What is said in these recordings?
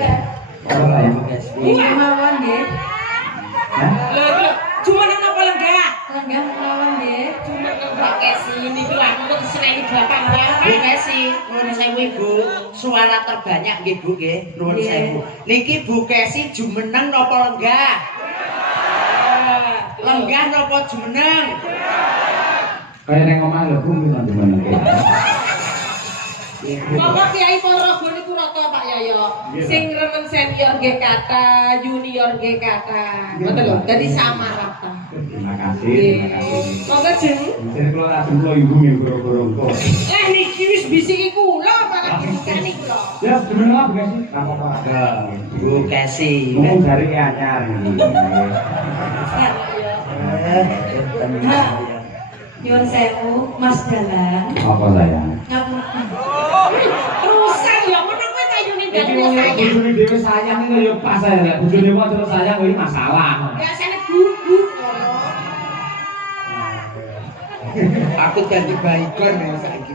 Apa ya guys? Iya mawon nggih. Hah? Lho, cuma nang apa lenggah? Lenggah mawon nggih. Cuma nang Kesi niki aku kok seneni bapak Bu Kesi, nuwun sewu Ibu. Suara terbanyak nggih Bu nggih. Nuwun sewu. Niki Bu Kesi jumeneng napa lenggah? Lenggah napa jumeneng? Kayak neng omah lho Bu gimana meneng. Bapak Kiai Ponorogo niku rata Pak Yayo. Sing remen senior nggih kata, junior nggih kata. Ngoten lho, dadi sama rata. Terima kasih. Monggo jeng. Sing kula ajeng kula ibu nggih goro-goro engko. Niki wis bisiki kula para kene kula. Ya, jeneng apa guys? Apa-apa. Bu Kesi. Ngomong dari anyar iki. Nyuwun sewu, Mas Dalang. Apa sayang? Ngapunten. Rusak ya ngono kuwi kayune Iki dalem saya. bojone dhewe sayang iki ya pas ae lek bojone kok terus sayang kuwi masalah. Biasane bubu. Aku dadi baikon ya saiki.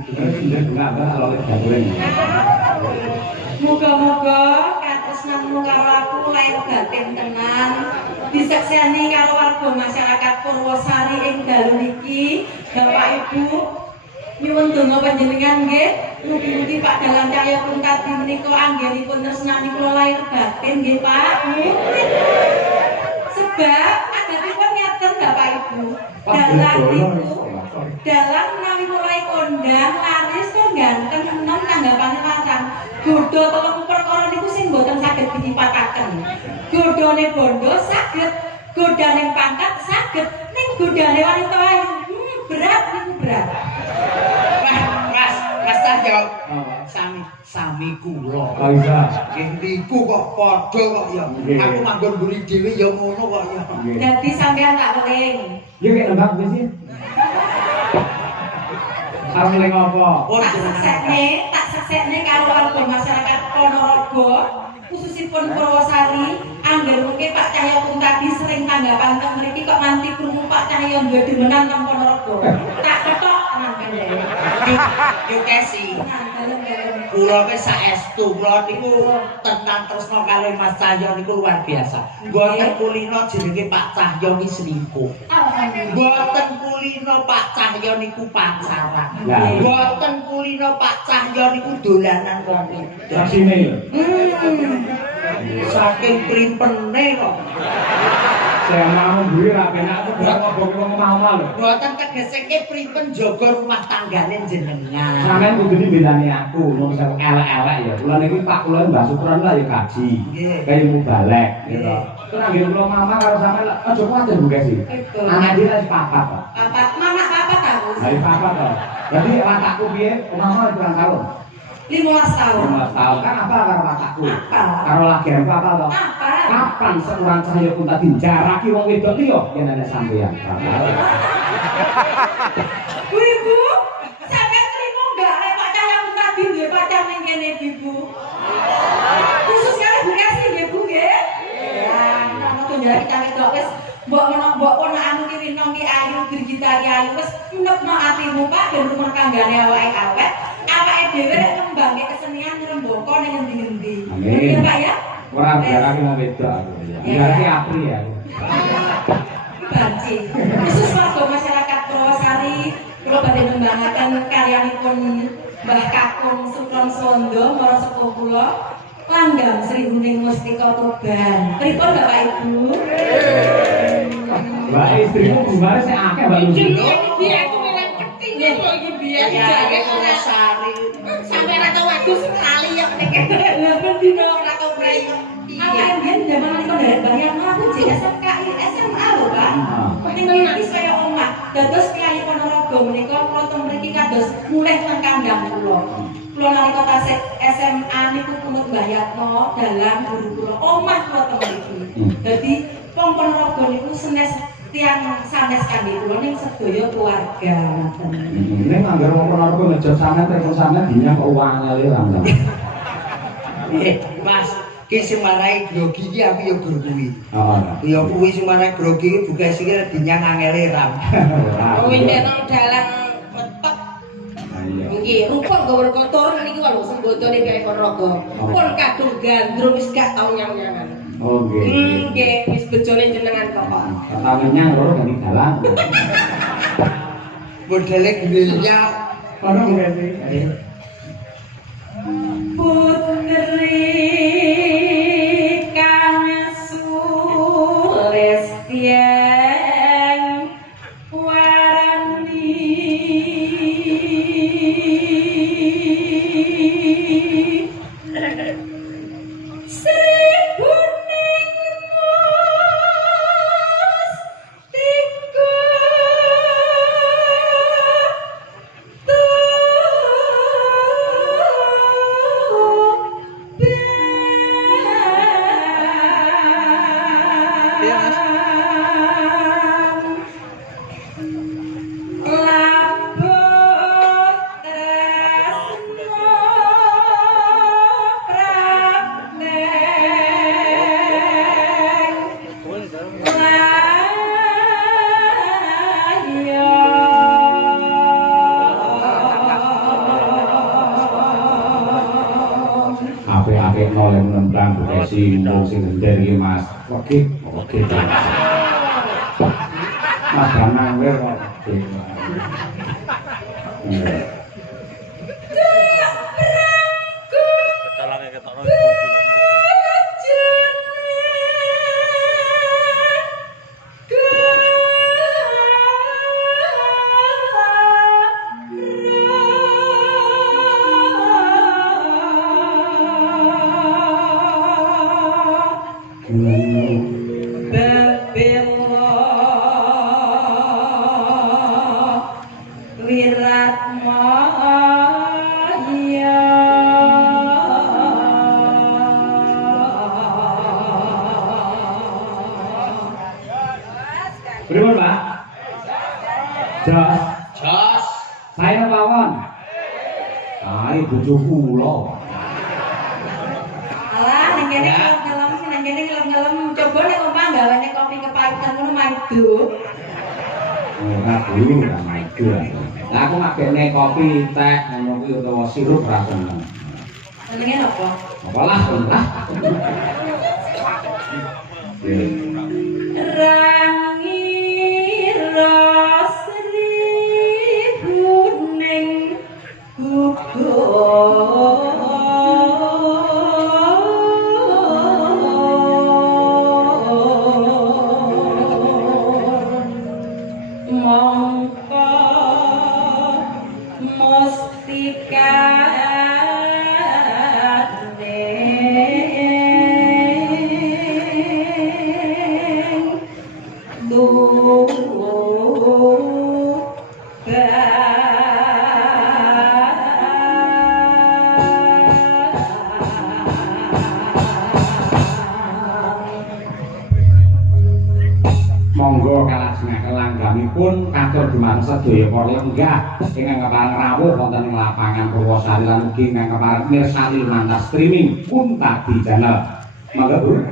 Muga-muga katresnanmu karo aku lair batin tenan. Disekseni karo warga masyarakat Purwosari ing dalu niki, Bapak Ibu. Nyuwun donga panjenengan nggih, mugi-mugi Pak Dalang Cahya Kuntadi menika anggenipun tresnani kula lair batin nggih Pak. Sebab adatipun ngaten Bapak Ibu. Dalang menawi mulai kondang laris kok ganteng enom tanggapane larang. Godho telung perkara niku sing mboten saged ditipataken. Godhone bondo saged, godane pangkat saged, ning godane wanita ayu berat niku berat. Mas Cahyo. Sami kula. Oh iya. Nggih niku kok padha kok ya. Aku manggon mburi dhewe ya ngono kok ya. Dadi sampean tak weling. Ya kayak lembab wis ya. Karo ning apa? Tak seksekne karo warga masyarakat Ponorogo, khususipun Purwosari, angger mungkin Pak Cahya Kuntadi sering tanggapan teng mriki kok nganti krungu Pak Cahya duwe demenan teng Ponorogo. Tak ketok nang kene. Yo Kesi. Nah, dalem-dalem. Kula wis saestu, kula niku tenan tresna kali Mas Cahyo niku luar biasa. Mboten kulino jenenge Pak Cahyo ki selingkuh. Mboten kulino Pak Cahyo niku pacaran. Mboten kulino Pak Cahyo niku dolanan wong wedok. Rasine ya. Saking primpene kok. Saya mau duwe ra penak aku gak ngobrol wong omah-omah lho. Mboten tegeseke pripun jaga rumah tanggane jenengan. Sampeyan kudu dibelani aku, wong sing elek-elek ya. Kula niki Pak kula Mbah Sukron lah ya gaji. Kayak mubalek gitu. Terus nggih kula mama karo sampeyan aja kuwatir Bu Kesi. Anak dia wis papat, Pak. Papat, mama papat aku. Dari papat to. Jadi watakku piye? Omah-omah kurang tahun. 15 tahun. 15 tahun kan apa karo watakku? Apa? Karo lagi apa to? Apa? Kapan seorang Cahya Kuntadi jaraki wong wedok liya yen ana sampeyan? Bu Ibu, sampeyan terima enggak lek Pak Cahya Kuntadi duwe pacar ning kene Ibu? Khusus kali Bu Kesi nggih Bu nggih? Ya, ngono tunjak kita wedok wis mbok ponakmu ki Rino ki ayu, Girgita ki ayu wis enekno atimu Pak ben rumah tanggane awake awet. Awake dhewe rek ngembangke kesenian ngrembaka ning endi-endi. Nggih Pak ya? Ora jaraki wong wedok aku. Jaraki apri ya. Banci. Khusus warga masyarakat Purwosari, kula badhe nembangaken karyanipun Mbah Kakung Sukron Sondo para sepuh kula Langgam Sri Huning Mustika Tuban. Pripun Bapak Ibu? Mbak istrimu gimana sih akeh Mbak Lucy? Iki aku milih petinge kok iki biyen jare ora Sari. sampe ora tau wedhus sekali ya nek. Lha ben dino ora tau prei. Awake biyen jaman niku nderek bayang aku jek SMKI SMA lho Pak. Ning iki saya omah. Dados Kyai Ponorogo menika kula teng mriki kados mulih nang kandhang kula. Kula nalika tasik SMA niku punut Mbah Yatno dalang guru kula omah kula teng mriki. Dadi wong Ponorogo niku senes tiang sanes kami kula ning sedaya keluarga ngoten. Ning anggar wong Ponorogo ngejot sampean telepon sampean dinya kok uangnya le ra. Mas, ki sing marai grogi iki aku ya guru kuwi. Oh. Ya kuwi sing marai grogi iki buka sing dinyang angele ram. Kuwi nek nang dalang metek. Nggih, rupa gawe kotor niki lho botone kaya Ponorogo. Pun kadung gandrung wis gak tau nyang-nyangan. Oh nggih. Nggih, wis bojone jenengan kok. Kata nyang loro ganti dalan. Modele grilnya Ono nggih sih. Putri kang sulestyen warani apik-apik noleh nentang bukesi mung sing ngender iki Mas. Oke. Mas Danang wae kok. Ketalange ketokno kunci Pripun, Pak? Jos. jos Saya mawon. Kae bojo kula. Alah, nang kene ngelem-ngelem, coba nek omah gawane kopi kepahitan ngono maido. Ora dulu ora maido. Lah aku ngakene kopi teh ngono kuwi utawa sirup ra seneng. Senenge napa? Apalah, lah. Rangira seribuning mongko mustika Monggo kalajengaken langgamipun katur dumateng sedaya para lenggah ingkang kepareng rawuh wonten ing lapangan Purwosari lan ugi ingkang kepareng mirsani lumantar streaming Unta di channel. Monggo Bu.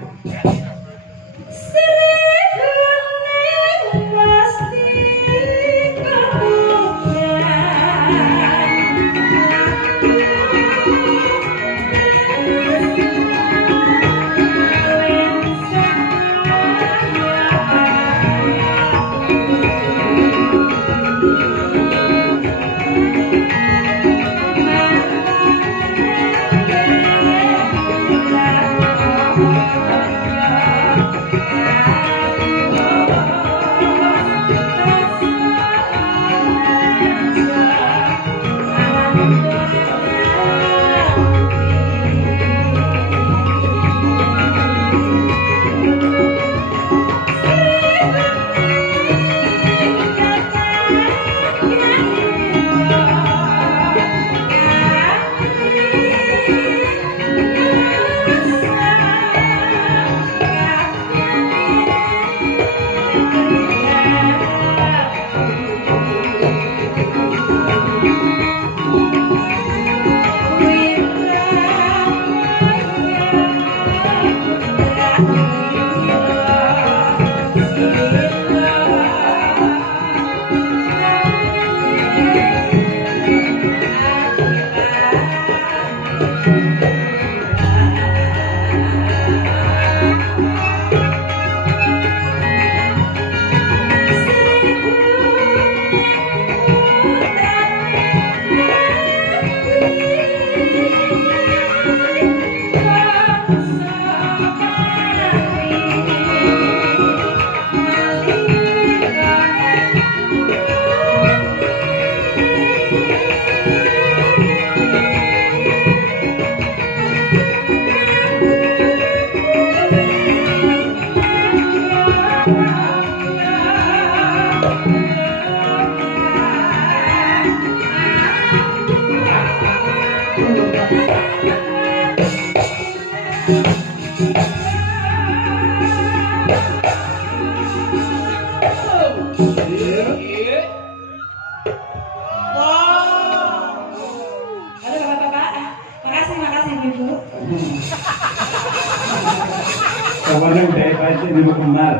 Kabarnya udah pasti di Kemar.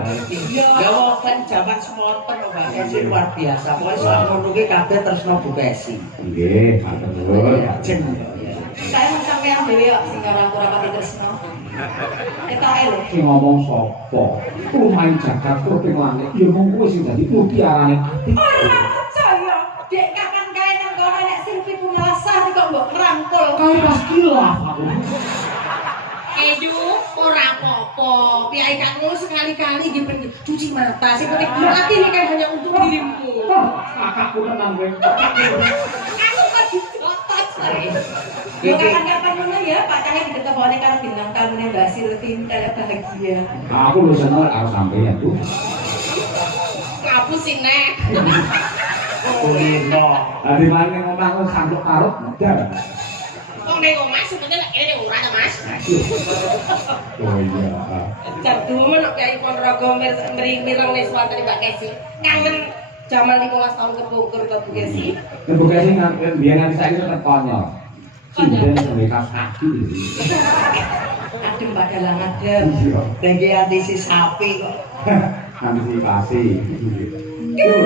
Ya kan jaman semonten lho Mbak Kesi luar biasa. Pokoke selama nunggu kabeh tresno Bu Kesi. Nggih, matur. Jeneng. Saya sampean dhewe kok sing ora pati tresno. Ketoke lho. Sing ngomong sapa? Main Jakarta ping langit. Ya mung kuwi sing dadi mutiarane ati. Ora percaya. Dek kapan kae nang kono nek sing 17 kok mbok ngrangkul. Kae pas kilaf aku. Edu ora apa-apa. Piyai kamu sekali-kali nggih cuci mata. Sing penting hati ini kan hanya untuk dirimu. Kakakku tenang kowe. Aku kok dikotot sare. Ya kapan-kapan ngono ya, Pak Cahya ditetepone karo bintang tamune Mbak Silvin kaya bahagia. Aku lu seneng karo sampeyan tuh. Kapu sih nek. Kulino. Adi mane ngomong sanduk karut ndar. Kok ning omah sebetulnya lek kene ora ta, Mas? Oh iya. Jadumen kok Kyai Ponorogo mireng ning wonten Mbak Kesi. Kangen jaman 15 tahun kepungkur ke Bu Kesi. Bu Kesi biyen nganti saiki tetep konyol. Sinden menika kaki. Adem padalang adem. Iya. Lagi antisi sapi kok. Antisipasi. Yo.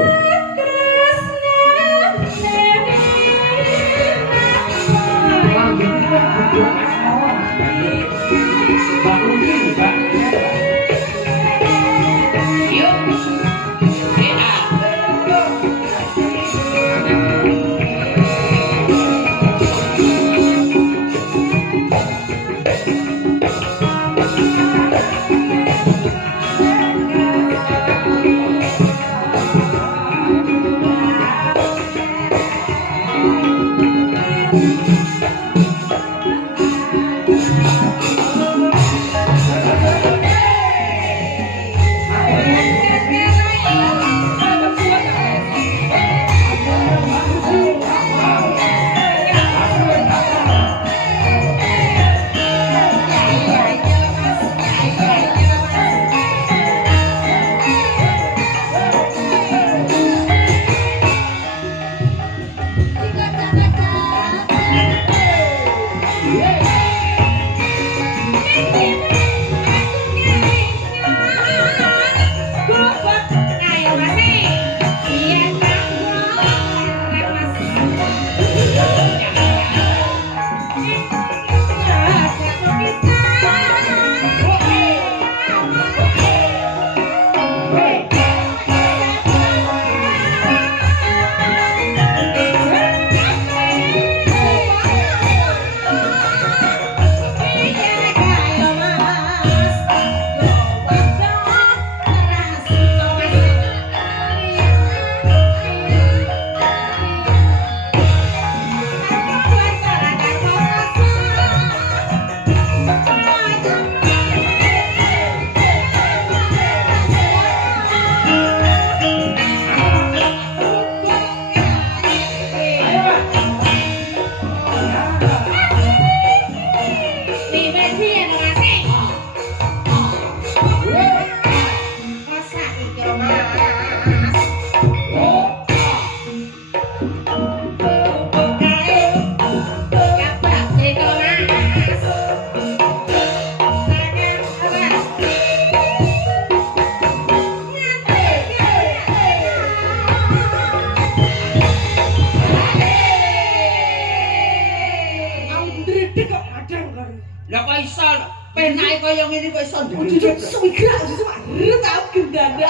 Lah kok iso penake kaya ngene kok iso Jujur suwi gerak cuma tau gendanda.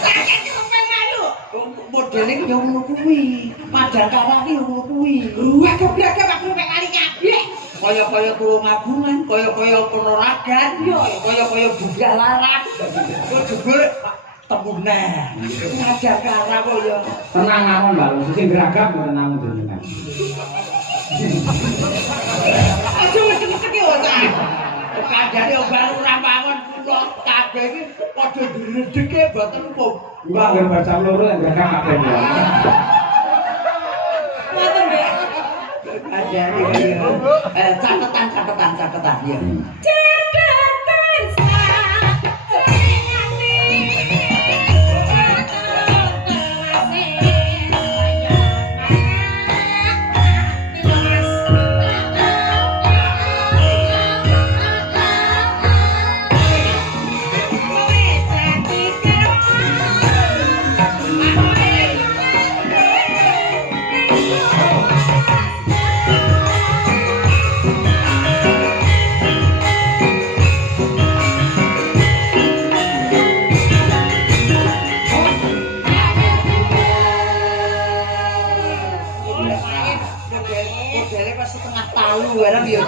Sakit kok malu. Modeling yo ngono kuwi. Padakarane yo ngono kuwi. Wah kebrake aku mek kali kabeh. Kaya-kaya tulung agungan, kaya-kaya penolagan, kaya-kaya budal laras. Kok jebul temunan. Padakara kok yo. Tenang mawon, Mbak. Sing geragam mboten namung jenengan. Aja ngecek-ngecek yo ta. Kandhane baru ora bangun kula kabeh iki padha diredeke mboten umum. Mbak nggih baca loro yang geragam kabeh. Ngoten, Mbak. Ada catatan ya. Modele pas setengah talu barang ya.